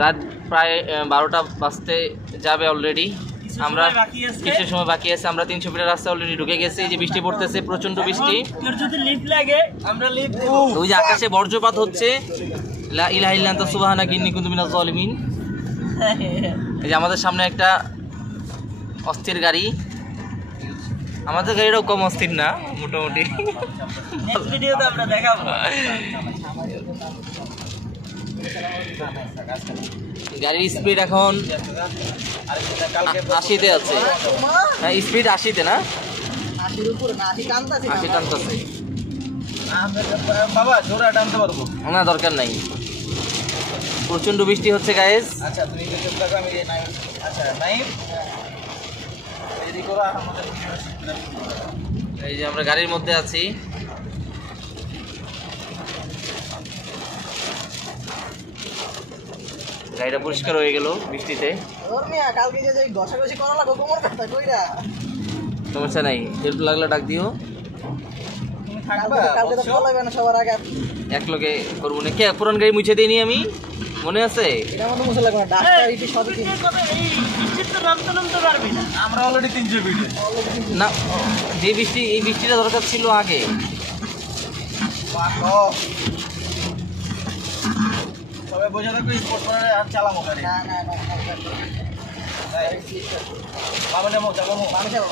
রাত প্রায় 12টা বাজতে যাবে অলরেডি। আমরা কিছু সময় বাকি আছে, আমরা 300 ফিটের রাস্তা অলরেডি ঢুকে গেছি। যে বৃষ্টি পড়তেছে, প্রচন্ড বৃষ্টি। যদি লিফট লাগে আমরা লিফট দেব। ওই যে আকাশে বজ্রপাত হচ্ছে। লা ইলাহা ইল্লা আনতা সুবহানাকা ইন্নী কুনতু মিনাজ জালিমিন। এই যে আমাদের সামনে একটা অস্থির গাড়ি। আমাদের গাড়িটাও কম অস্থির না, মোটামুটি। নেক্সট ভিডিওতে আমরা দেখাবো। গাড়ির স্পিড এখন 80-তে আছে। হ্যাঁ, স্পিড 80-তে না, 80 উপরে না, 80 টানতাছি। 80 টানতেছে। বাবা জোরে টানতে পারবো না, দরকার নাই। প্রচন্ড বৃষ্টি হচ্ছে গাইস। আচ্ছা তুমি একটু চুপ থাকো, আমি নাইম। আচ্ছা নাইম রেডি করো আমাদের। এই যে আমরা গাড়ির মধ্যে আছি। গাড়িটা পরিষ্কার হয়ে গেল বৃষ্টিতে। কালকে যে ঘষাঘষি করা লাগো কোমর ব্যথা কইরা। সমস্যা নাই, হেল্প লাগলে ডাক দিও। তুমি থাকবা কালকে তো বলাইবে না সবার আগে। এক লগে করবো না। কে পুরান গাড়ি মুছে দিইনি আমি, মনে আছে? এটা মতো মুছে লাগবে না, ডাক্তার ইটি সব কি কবে এই বৃষ্টিতে নামতে পারবি না। আমরা অলরেডি 300 ফিটে না, যে বৃষ্টি, এই বৃষ্টিটা দরকার ছিল আগে। সবাই বোঝা থাকবে স্পোর্ট করে আর চালামো গাড়ি। না না না বাবা নেমো যাবো, বাবা যাবো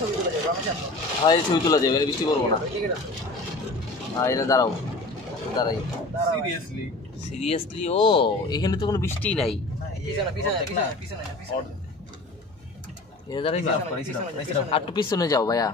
ছবি তুলে যাবো। হ্যাঁ, ছবি তোলা যাবে, বৃষ্টি পড়বো না। হ্যাঁ, এটা দাঁড়াও, দাঁড়াই। সিরিয়াসলি? ও, এখানে তো কোনো বৃষ্টি নাই। আর একটু পিছনে যাও ভাইয়া।